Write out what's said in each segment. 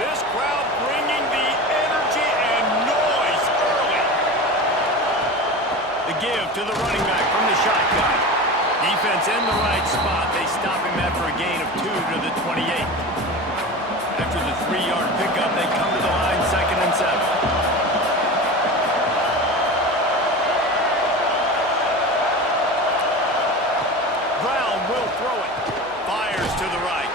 This crowd bringing the energy and noise early. The give to the running back from the shotgun. Defense in the right spot. They stop him after a gain of 2 to the 28. After the 3-yard pickup, they come to the line, 2nd and 7. Brown will throw it. Fires to the right.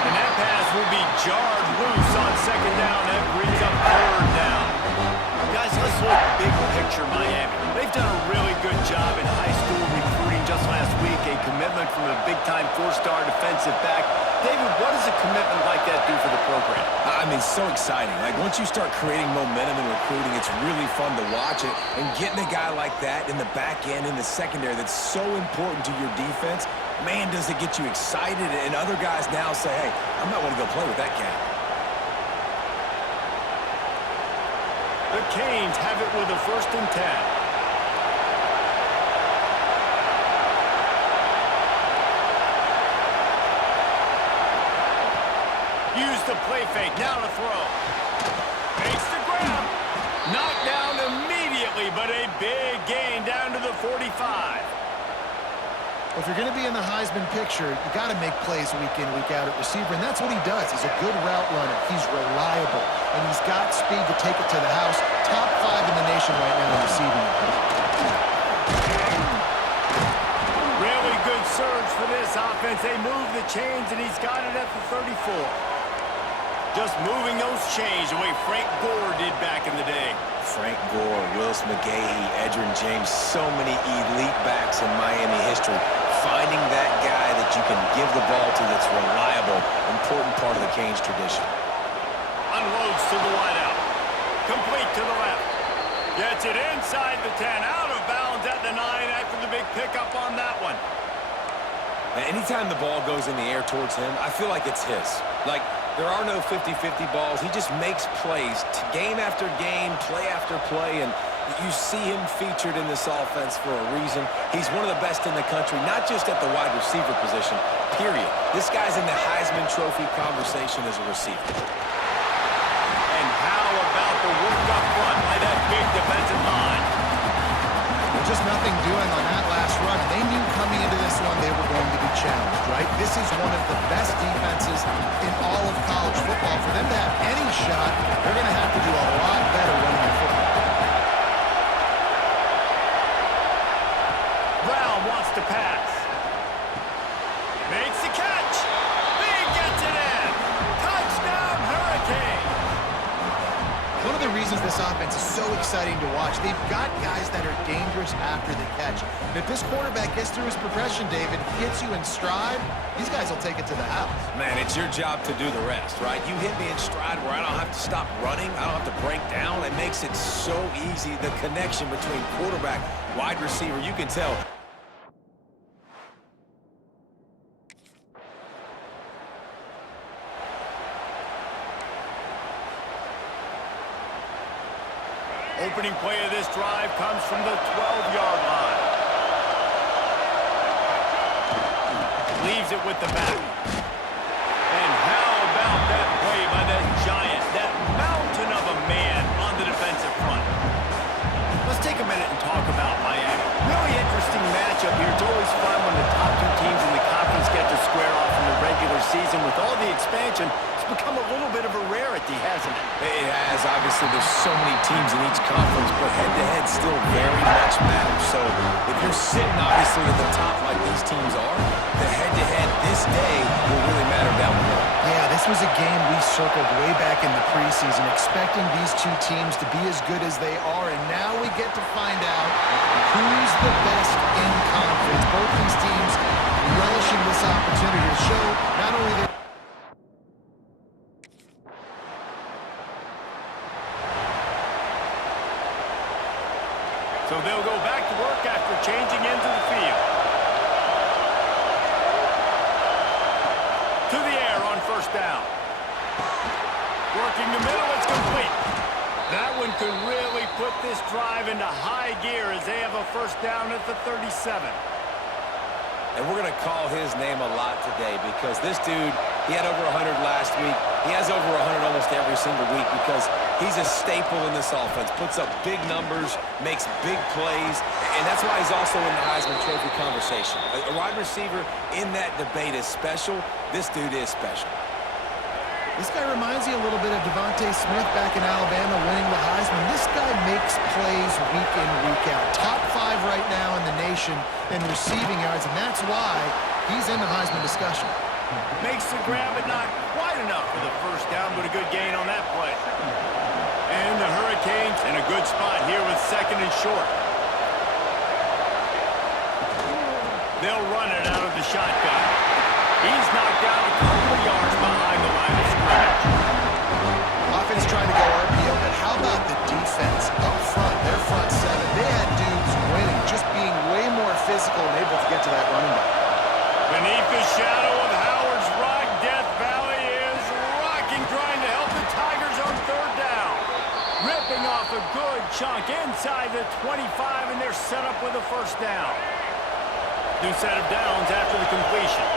And that pass will be jarred loose on 2nd down. That brings up 3rd down. Guys, let's look big picture Miami. They've done a really good job in high school recruiting just last week. A commitment from a big-time 4-star defensive back. David, what does a commitment like that do for the program? I mean, so exciting. Like, once you start creating momentum in recruiting, it's really fun to watch it. And getting a guy like that in the back end, in the secondary, that's so important to your defense, man, does it get you excited. And other guys now say, hey, I might want to go play with that guy. The Canes have it with a 1st and 10. Use the play fake, now to throw. Makes the grab. Knocked down immediately, but a big gain down to the 45. If you're going to be in the Heisman picture, you got to make plays week in, week out at receiver, and that's what he does. He's a good route runner. He's reliable, and he's got speed to take it to the house. Top 5 in the nation right now in receiving. Really good surge for this offense. They move the chains, and he's got it at the 34. Just moving those chains the way Frank Gore did back in the day. Frank Gore, Willis McGahee, Edgerrin James, so many elite backs in Miami history. Finding that guy that you can give the ball to that's reliable, important part of the Canes tradition. Unloads to the wideout. Complete to the left. Gets it inside the 10, out of bounds at the 9 after the big pickup on that one. Anytime the ball goes in the air towards him, I feel like it's his. Like, there are no 50-50 balls. He just makes plays game after game, play after play, and you see him featured in this offense for a reason. He's one of the best in the country, not just at the wide receiver position, period. This guy's in the Heisman Trophy conversation as a receiver. And how about the work up front by that big defensive line? Just nothing doing on that last run. They knew coming into this one they were going to be challenged, right? This is one of the best defenses in all of college football. For them to have any shot, they're going to have to do a lot better running the football. Brown wants to pass. Makes the catch. He gets it in. Touchdown, Hurricane. One of the reasons this offense is so exciting to watch, they've got guys that are dangerous after the catch. And if this quarterback gets through his progression, David, hits you in stride, these guys will take it to the house. Man, it's your job to do the rest, right? You hit me in stride where I don't have to stop running. I don't have to break down. It makes it so easy. The connection between quarterback, wide receiver, you can tell. Opening play of this drive comes from the 12-yard line. Leaves it with the back. And how about that play by that giant, that mountain of a man on the defensive front? Let's take a minute and talk about Miami. Really interesting matchup here. It's always fun when the top 2 teams in the conference get to square off in the regular season. With all the expansion, it's become a little bit of a rarity, hasn't it? It has. Obviously, there's so many teams in each conference, but head-to-head still very much matters. So if you're sitting, obviously, at the top like these teams are, the head-to-head this day will really matter down the road. Yeah, this was a game we circled way back in the preseason, expecting these 2 teams to be as good as they are, and now we get to find out who's the best in conference. Both these teams relishing this opportunity to show not only their So they'll go back to work after changing into the field. To the air on 1st down. Working the middle, it's complete. That one could really put this drive into high gear as they have a first down at the 37. And we're going to call his name a lot today because this dude, he had over 100 last week. He has over 100 almost every single week because he's a staple in this offense. Puts up big numbers, makes big plays, and that's why he's also in the Heisman Trophy conversation. A wide receiver in that debate is special. This dude is special. This guy reminds you a little bit of Devontae Smith back in Alabama winning the Heisman. This guy makes plays week in, week out. Top 5 right now in the nation in receiving yards, and that's why he's in the Heisman discussion. Makes the grab, but not quite enough for the first down, but a good gain on that play. And the Hurricanes in a good spot here with second and short. They'll run it out of the shotgun. He's knocked out a couple of yards behind the line of scrimmage. Offense trying to go RPO, but how about the defense up front? Their front seven, they had dudes winning, just being way more physical and able to get to that running back. Beneath the shadow of Howard's Rock, Death Valley is rocking, trying to help the Tigers on third down. Ripping off a good chunk inside the 25, and they're set up with a first down. New set of downs after the completion.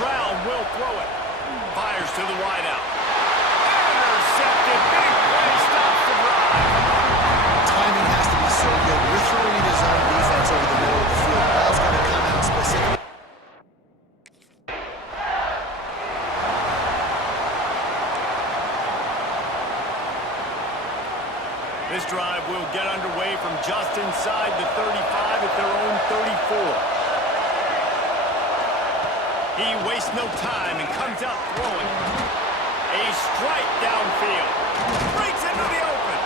Brown will throw it. Fires to the wideout. Intercepted. Big play. Stops the drive. Timing has to be so good. We're throwing it his own defense over the middle of the field. Ball's got to come out specific. This drive will get underway from just inside the 35 at their own 34. He wastes no time and comes out throwing. A strike downfield. Breaks into the open.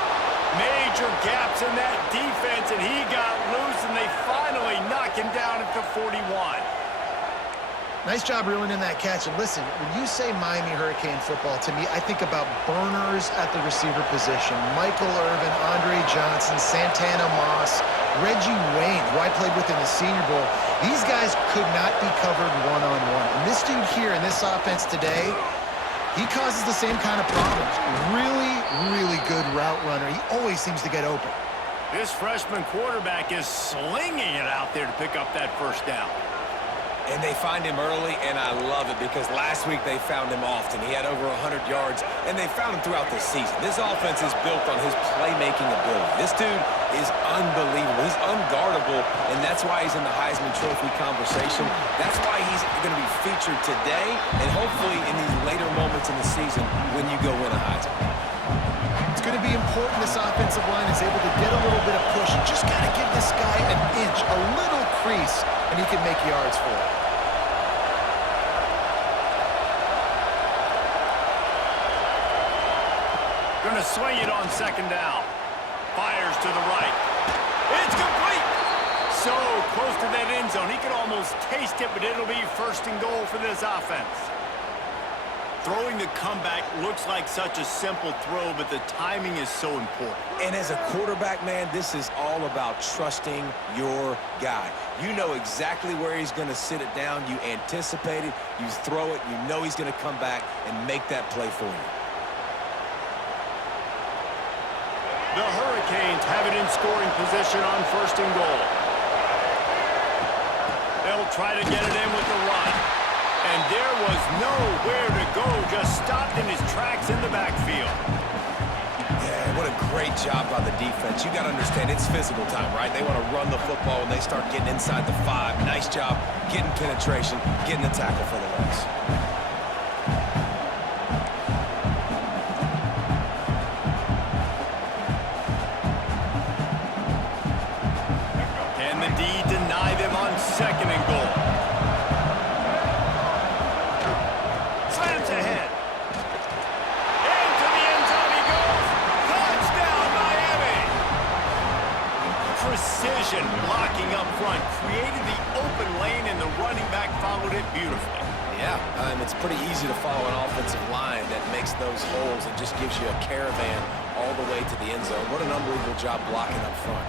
Major gaps in that defense, and he got loose, and they finally knock him down at the 41. Nice job reeling in that catch. And listen, when you say Miami Hurricane football, to me, I think about burners at the receiver position. Michael Irvin, Andre Johnson, Santana Moss, Reggie Wayne, who I played with in the Senior Bowl. These guys could not be covered one-on-one. And this dude here in this offense today, he causes the same kind of problems. Really, really good route runner. He always seems to get open. This freshman quarterback is slinging it out there to pick up that first down. And they find him early, and I love it because last week they found him often. He had over 100 yards, and they found him throughout the season. This offense is built on his playmaking ability. This dude is unbelievable. He's unguardable, and that's why he's in the Heisman Trophy conversation. That's why he's going to be featured today and hopefully in these later moments in the season when you go win a Heisman. It's going to be important this offensive line is able to get a little bit of push and just got to give this guy an inch, a little crease, and he can make yards for it. Going to swing it on second down. Fires to the right. It's complete. So close to that end zone. He can almost taste it, but it'll be first and goal for this offense. Throwing the comeback looks like such a simple throw, but the timing is so important. And as a quarterback, man, this is all about trusting your guy. You know exactly where he's going to sit it down. You anticipate it. You throw it. You know he's going to come back and make that play for you. The Hurricanes have it in scoring position on first and goal. They'll try to get it in with the run. And there was nowhere to go, just stopped in his tracks in the backfield. Yeah, what a great job by the defense. You got to understand, it's physical time, right? They want to run the football when they start getting inside the 5. Nice job getting penetration, getting the tackle for the loss. Can the D deny them on second and goal? Slams ahead. Into the end zone he goes. Touchdown, Miami. Precision blocking up front. Created the open lane, and the running back followed it beautifully. Yeah, it's pretty easy to follow an offensive line that makes those holes and just gives you a caravan all the way to the end zone. What an unbelievable job blocking up front.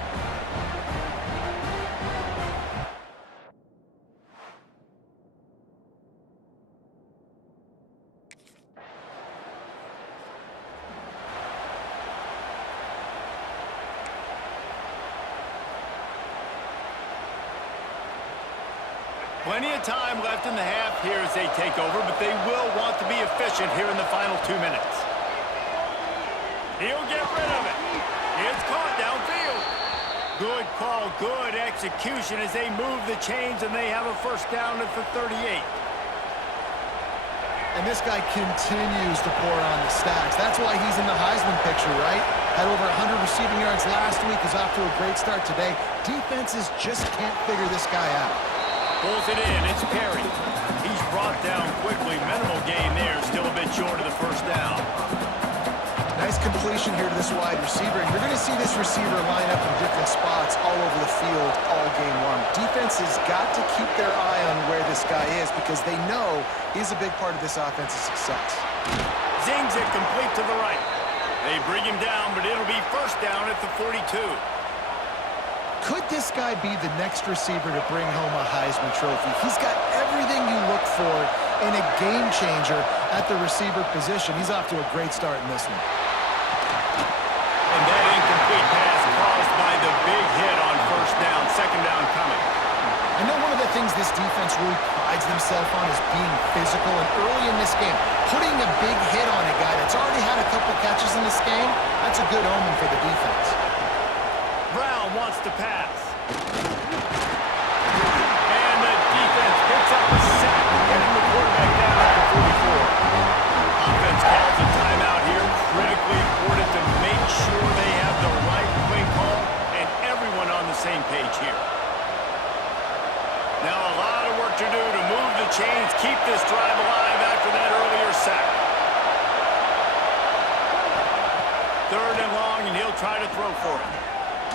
Plenty of time left in the half here as they take over, but they will want to be efficient here in the final 2 minutes. He'll get rid of it. It's caught downfield. Good call, good execution as they move the chains, and they have a first down at the 38. And this guy continues to pour on the stacks. That's why he's in the Heisman picture, right? Had over 100 receiving yards last week. Is off to a great start today. Defenses just can't figure this guy out. Pulls it in. It's Perry. He's brought down quickly. Minimal gain there. Still a bit short of the first down. Nice completion here to this wide receiver. And you're going to see this receiver line up in different spots all over the field all game long. Defense has got to keep their eye on where this guy is because they know he's a big part of this offense's success. Zings it complete to the right. They bring him down, but it'll be first down at the 42. Could this guy be the next receiver to bring home a Heisman Trophy? He's got everything you look for in a game changer at the receiver position. He's off to a great start in this one. And that incomplete pass caused by the big hit on first down. Second down coming. I know one of the things this defense really prides themselves on is being physical. And early in this game, putting a big hit on a guy that's already had a couple catches in this game, that's a good omen for the defense. Brown wants to pass. And the defense picks up a sack, getting the quarterback down at the 44. Offense calls a timeout here. Critically important to make sure they have the right play call and everyone on the same page here. Now a lot of work to do to move the chains, keep this drive alive after that earlier sack. Third and long, and he'll try to throw for it.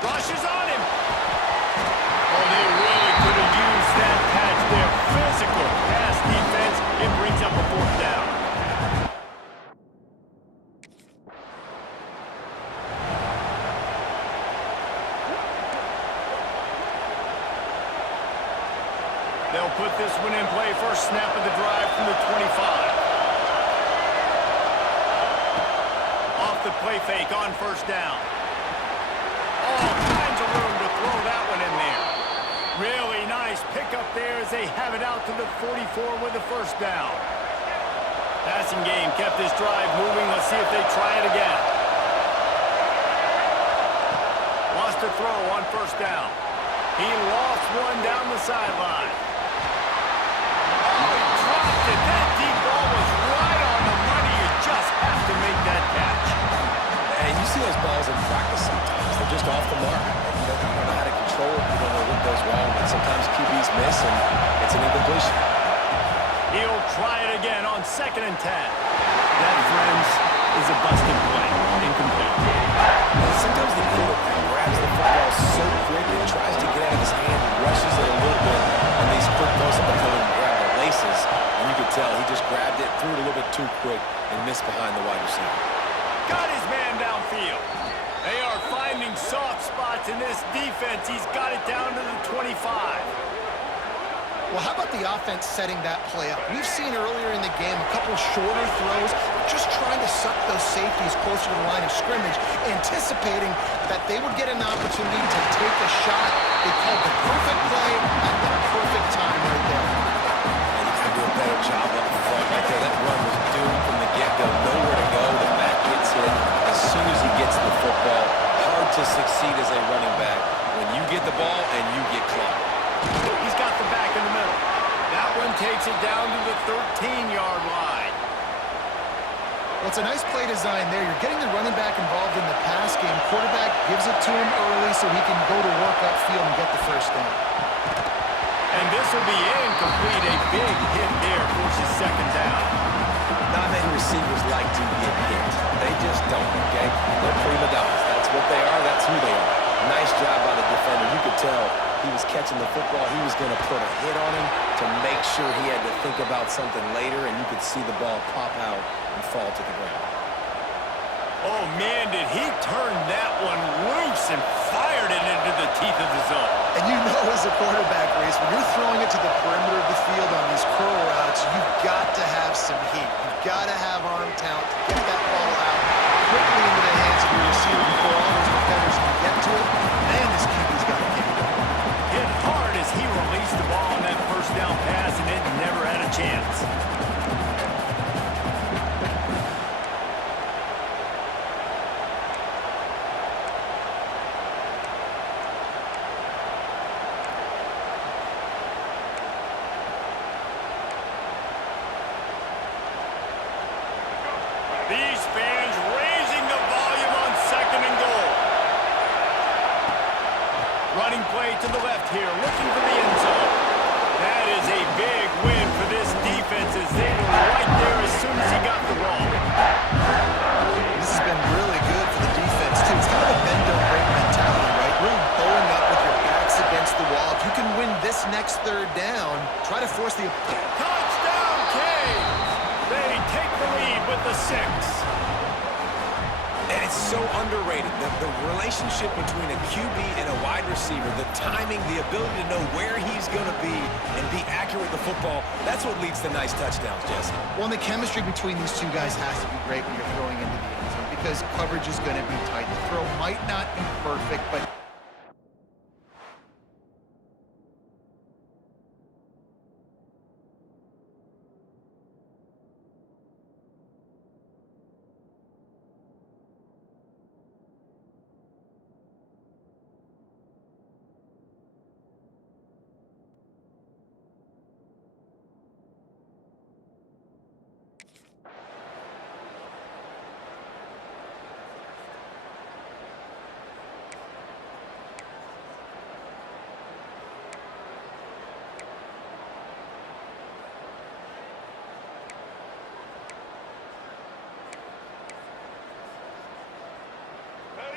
Rushes on him. Oh, they really could have used that catch there. Physical pass defense. It brings up a fourth down. They'll put this one in play. First snap of the drive from the 25. Off the play fake on first down. All kinds of room to throw that one in there. Really nice pickup there as they have it out to the 44 with the first down. Passing game kept this drive moving. Let's see if they try it again. Wants to throw on first down. He lost one down the sideline. Oh, he dropped it. That deep ball was right on the money. You just have to make that catch. And you see those balls in practice sometimes. They're just off the mark. You don't know how to control it. You don't know what goes wrong. And sometimes QBs miss, and it's an incompletion. He'll try it again on 2nd and 10. That, friends, is a busted play. Incomplete. Sometimes the quarterback grabs the football so quick and tries to get out of his hand and rushes it a little bit. And these quick throws up and grab the laces. And you could tell he just grabbed it, threw it a little bit too quick, and missed behind the wide receiver. Got his man downfield. They are finding soft spots in this defense. He's got it down to the 25. Well, how about the offense setting that play up? We've seen earlier in the game a couple shorter throws, just trying to suck those safeties closer to the line of scrimmage, anticipating that they would get an opportunity to take a shot. They called the perfect play at the perfect time right there. And you can do a better job up front right there. That run was doomed from the get-go. Nowhere to go. The back gets hit as soon as he gets the football. Hard to succeed as a running back when you get the ball and you get clocked. He's got the back in the middle. That one takes it down to the 13-yard line. Well, it's a nice play design there. You're getting the running back involved in the pass game. Quarterback gives it to him early so he can go to work upfield and get the first down. And this will be incomplete. A big hit there forces second down. Not many receivers like to get hit. They just don't, okay? They're prima donnas. That's what they are. That's who they are. Nice job by the defender. You could tell he was catching the football. He was going to put a hit on him to make sure he had to think about something later, and you could see the ball pop out and fall to the ground. Oh, man, did he turn that one loose and fired it into the teeth of the zone. And you know as a quarterback race, when you're throwing it to the perimeter of the field on these curl routes, you've got to have some heat. You've got to have arm talent to get that ball out quickly into the hands of your receiver before all those defenders can get to it. Man, this QB's got to get it. Hit hard as he released the ball on that first down pass. running play to the left here, looking for the end zone. That is a big win for this defense as they were right there as soon as he got the ball. This has been really good for the defense, too. It's kind of a bend-don't-break mentality, right? Really bowing up with your backs against the wall. If you can win this next third down, try to force the... Touchdown, Canes! They take the lead with the 6. And it's so underrated. The relationship between a QB and a wide receiver, the timing, the ability to know where he's going to be and be accurate with the football, that's what leads to nice touchdowns, Jesse. Well, and the chemistry between these two guys has to be great when you're throwing into the end zone because coverage is going to be tight. The throw might not be perfect, but...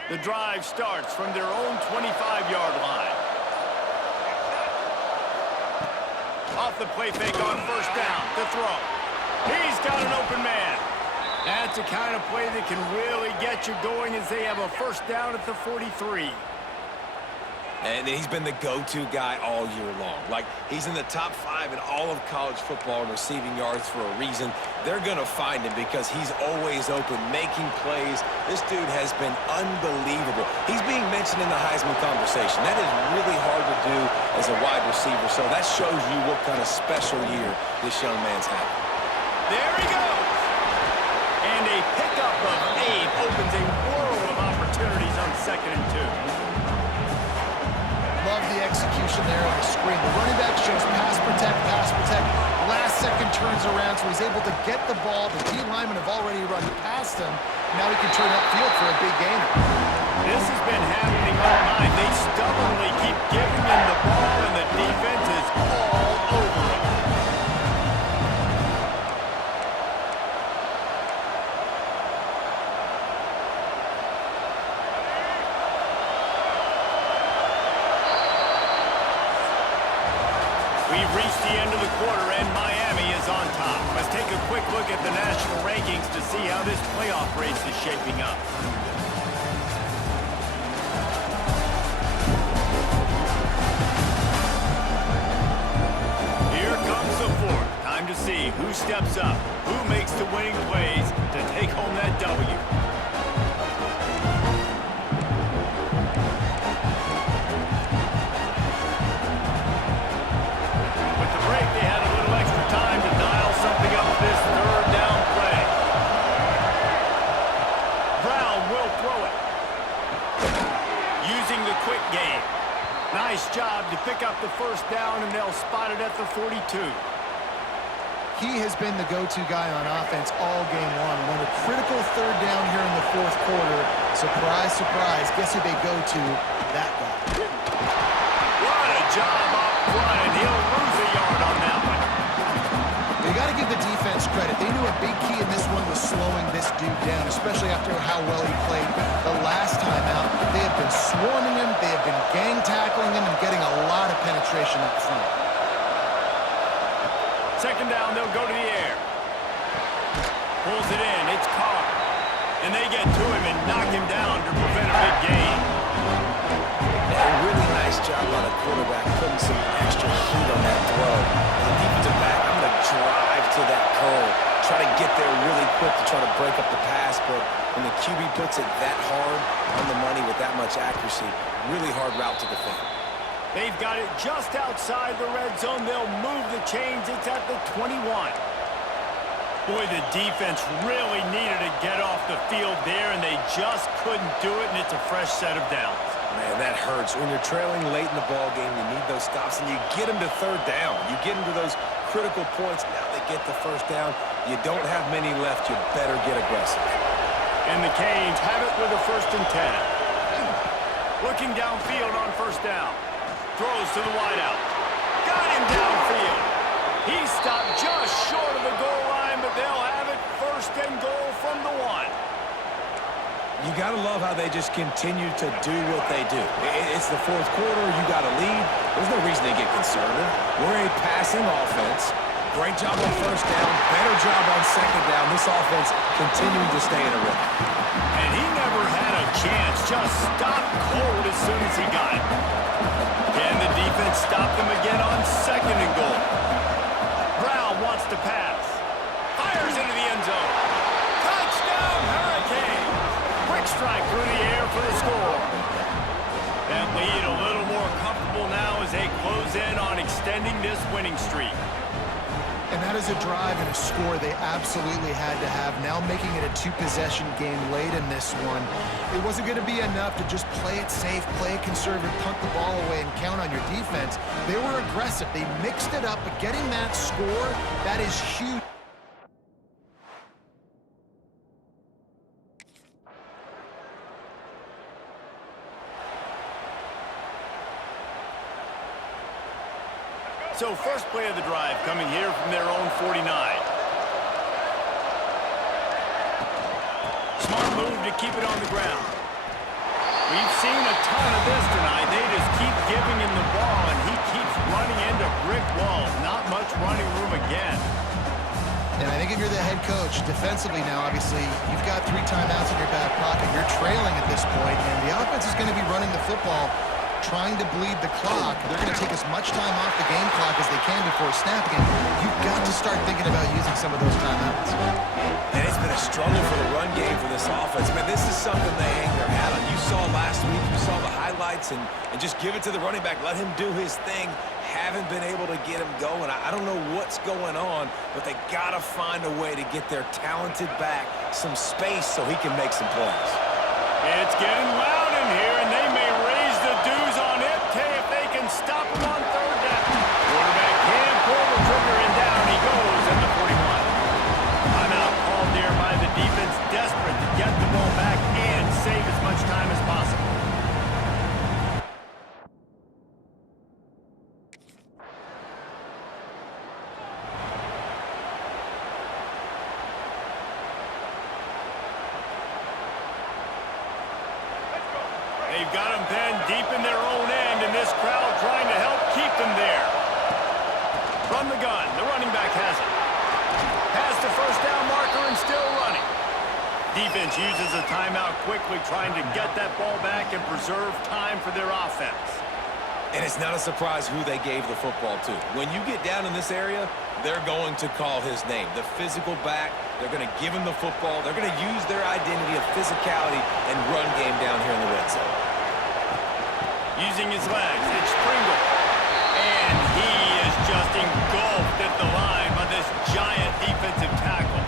The drive starts from their own 25-yard line. Off the play fake on first down to throw. He's got an open man. That's the kind of play that can really get you going as they have a first down at the 43. And he's been the go-to guy all year long. Like, he's in the top 5 in all of college football in receiving yards for a reason. They're going to find him because he's always open, making plays. This dude has been unbelievable. He's being mentioned in the Heisman conversation. That is really hard to do as a wide receiver, so that shows you what kind of special year this young man's had. There he goes. And a pickup of 8 opens a world of opportunities on 2nd and 2. Love the execution there on the screen. The running back shows pass protect, pass protect. Last second turns around, so he's able to get the ball. The D linemen have already run past him. Now he can turn upfield for a big gainer. This has been happening all night. They stubbornly keep giving him the ball, and the defense is all over him. We've reached the end of the quarter, and Miami is on top. Let's take a quick look at the national rankings to see how this playoff race is shaping up. Here comes the 4th. Time to see who steps up, who makes the winning plays to take home that W. They had a little extra time to dial something up for this 3rd down play. Brown will throw it. Using the quick game. Nice job to pick up the first down, and they'll spot it at the 42. He has been the go-to guy on offense all game long. On a critical 3rd down here in the 4th quarter. Surprise, surprise. Guess who they go to? That guy. What a job up front, and he'll lose a yard on that one. You got to give the defense credit. They knew a big key in this one was slowing this dude down, especially after how well he played the last time out. They have been swarming him, they have been gang tackling him, and getting a lot of penetration up front. 2nd down, they'll go to the air. Pulls it in, it's Carr. And they get to him and knock him down to prevent a big gain. A really nice job by the quarterback putting some extra heat on that throw. As a defensive back, I'm going to drive to that curl, try to get there really quick to try to break up the pass, but when the QB puts it that hard on the money with that much accuracy, really hard route to defend. They've got it just outside the red zone. They'll move the chains. It's at the 21. Boy, the defense really needed to get off the field there, and they just couldn't do it, and it's a fresh set of downs. Man, that hurts. When you're trailing late in the ball game, you need those stops, and you get them to 3rd down. You get them to those critical points. Now they get the 1st down. You don't have many left. You better get aggressive. And the Canes have it with a 1st and 10. Looking downfield on first down. Throws to the wideout. Got him downfield. He stopped just short of the goal line, but they'll have it first and goal from the 1. You got to love how they just continue to do what they do. It's the fourth quarter. You got to lead. There's no reason to get conservative. We're a passing offense. Great job on first down. Better job on second down. This offense continuing to stay in a rhythm. And he never had a chance. Just stopped cold as soon as he got it. Can the defense stop them again on second and goal? Brown wants to pass. Fires into the end zone. Touchdown, Hurricane! Quick strike through the air for the score. That lead a little more comfortable now as they close in on extending this winning streak. And that is a drive and a score they absolutely had to have. Now making it a 2-possession game late in this one. It wasn't going to be enough to just play it safe, play it conservative, punt the ball away, and count on your defense. They were aggressive. They mixed it up, but getting that score, that is huge. So first play of the drive coming here from their own 49. Smart move to keep it on the ground. We've seen a ton of this tonight. They just keep giving him the ball, and he keeps running into brick walls. Not much running room again. And I think if you're the head coach, defensively now, obviously, you've got 3 timeouts in your back pocket. You're trailing at this point, and the offense is going to be running the football, trying to bleed the clock. They're going to take as much time off the game clock as they can before snapping it. You've got to start thinking about using some of those timeouts. And it's been a struggle for the run game for this offense. Man, this is something they hang their hat on. You saw last week, you saw the highlights, and just give it to the running back. Let him do his thing. Haven't been able to get him going. I don't know what's going on, but they got to find a way to get their talented back some space so he can make some plays. It's getting loud in here, and they may raise the dues on it. If they can stop him on third down. Quarterback can pull the trigger, and down he goes at the 41. Timeout called there by the defense, desperate to get the ball back and save as much time as possible. They've got them pinned deep in their own end, and this crowd trying to help keep them there. From the gun, the running back has it. Has the first down marker and still running. Defense uses a timeout quickly, trying to get that ball back and preserve time for their offense. And it's not a surprise who they gave the football to. When you get down in this area, they're going to call his name. The physical back, they're going to give him the football. They're going to use their identity of physicality and run game down here in the red zone. Using his legs, it's Pringle. And he is just engulfed at the line by this giant defensive tackle.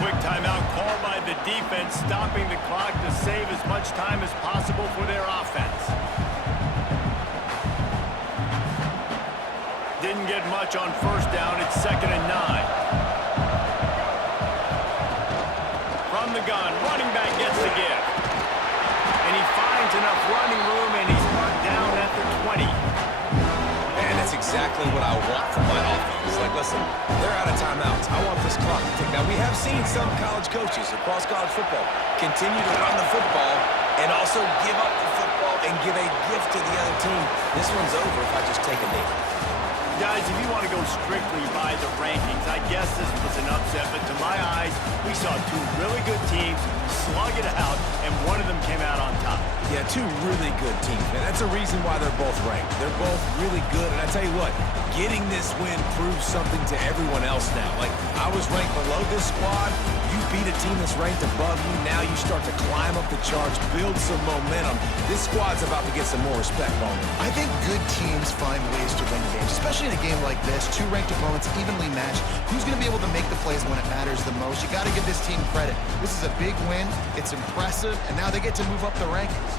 Quick timeout called by the defense, stopping the clock to save as much time as possible for their offense. Didn't get much on first down. It's 2nd and 9. From the gun, running back gets the give. And he finds enough running room, and he's marked down at the 20. And that's exactly what I want from my offense. Like, listen, they're out of timeouts. I want this clock to tick. Now, we have seen some college coaches across college football continue to run the football and also give up the football and give a gift to the other team. This one's over if I just take a knee. Guys, if you want to go strictly by the rankings, I guess this was an upset, but to my eyes, we saw 2 really good teams slug it out, and one of them came out on top. Yeah, 2 really good teams, man. That's a reason why they're both ranked. They're both really good, and I tell you what, getting this win proves something to everyone else now. Like, I was ranked below this squad. You beat a team that's ranked above you. Now you start to climb up the charts, build some momentum. This squad's about to get some more respect on them. I think good teams find ways to win games, especially in a game like this. 2 ranked opponents evenly matched. Who's going to be able to make the plays when it matters the most? You got to give this team credit. This is a big win. It's impressive, and now they get to move up the rankings.